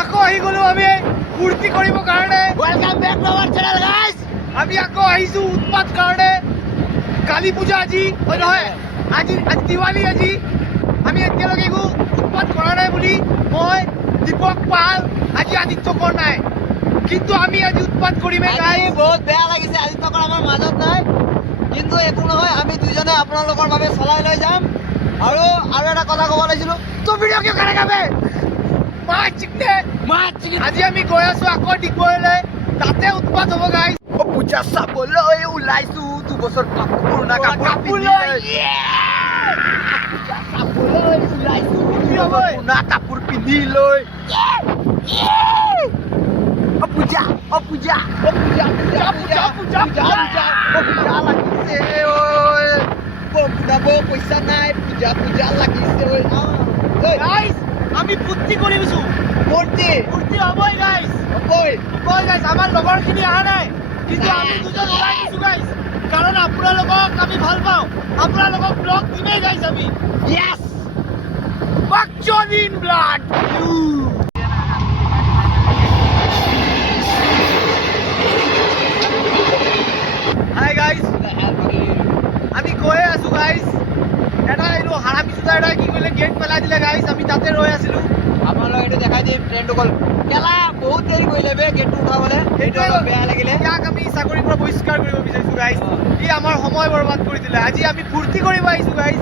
আকৌ আহি গলো আমি ফূৰ্তি কৰিব কাৰণে। Welcome back to আওয়াৰ channel guys. আমি আকৌ আহিছো উৎপাত কাৰণে। কালী পূজা আজি নহয়, আজি দিৱালী আজি। আমি এতিয়ালৈকে একো উৎপাত কৰা নাই বুলি মই দীপক পাল আজি আদিত্যকৰ নাই, কিন্তু আমি আজি উৎপাত কৰিমে আজি গাইস। বহুত বেয়া লাগিছে, আদিত্যকৰ আমাৰ মাজত নাই, কিন্তু একো নহয়, আমি দুইজনে আপোনালোকৰ বাবে চলাই লৈ যাম। আৰু এটা কথা ক'ব লাগিছিলোঁ, তো ভিডিঅ' কিয় কাৰণে গাবে মাছ চিকনে আজি আমি গৈ আছো আকৌ ডিগবৈলৈ, তাতে উৎপাত হ'ব গাইস। পূজা চাবলৈ ওলাইছো, 2 বছৰ পুৰণা কাপোৰ লৈ চাবলৈ ওলাইছো, কি হ'ব? পুৰণা কাপোৰ পিন্ধি লৈ। পূজা পূজা পূজা পূজা পূজা পূজা পূজা পূজা লাগিছে ঐ, বুঢ়াব পইচা নাই, পূজা পূজা লাগিছে ঐ। গাইস আমি ফূৰ্তি কৰিছো, মূৰ্তি ফূৰ্তি হ'বই গাইস, হ'বই। হ'বই গাইস। আমাৰ লগৰখিনি অহা নাই, কিন্তু আমি দুজন ওলাই দিছো গাইস, কাৰণ আপোনালোকক আমি ভাল পাওঁ, আপোনালোকক ব্লগ দিমেই গাইস আমি। Yes! Bakchon in blood! Hi guys, আমি গৈয়ে আছো গাইস। এটা এইটো হাৰামি চোদা এটা কি কৰিলে, গেট পেলাই দিলে গাইস, আমি তাতে ৰৈ আছিলো। আপোনালোক এইটো দেখাই দিম, ট্ৰেইনটো গ'ল। কেলা বহুত দেৰি কৰিলে বে গেটটো উঠাবলৈ, সেইটো অলপ বেয়া লাগিলে। ইয়াক আমি চাকৰিৰ পৰা বহিষ্কাৰ কৰিব বিচাৰিছো গাইস। ই আমাৰ সময় বৰবাদ কৰি দিলে। আজি আমি ফূৰ্তি কৰিব আহিছো গাইস।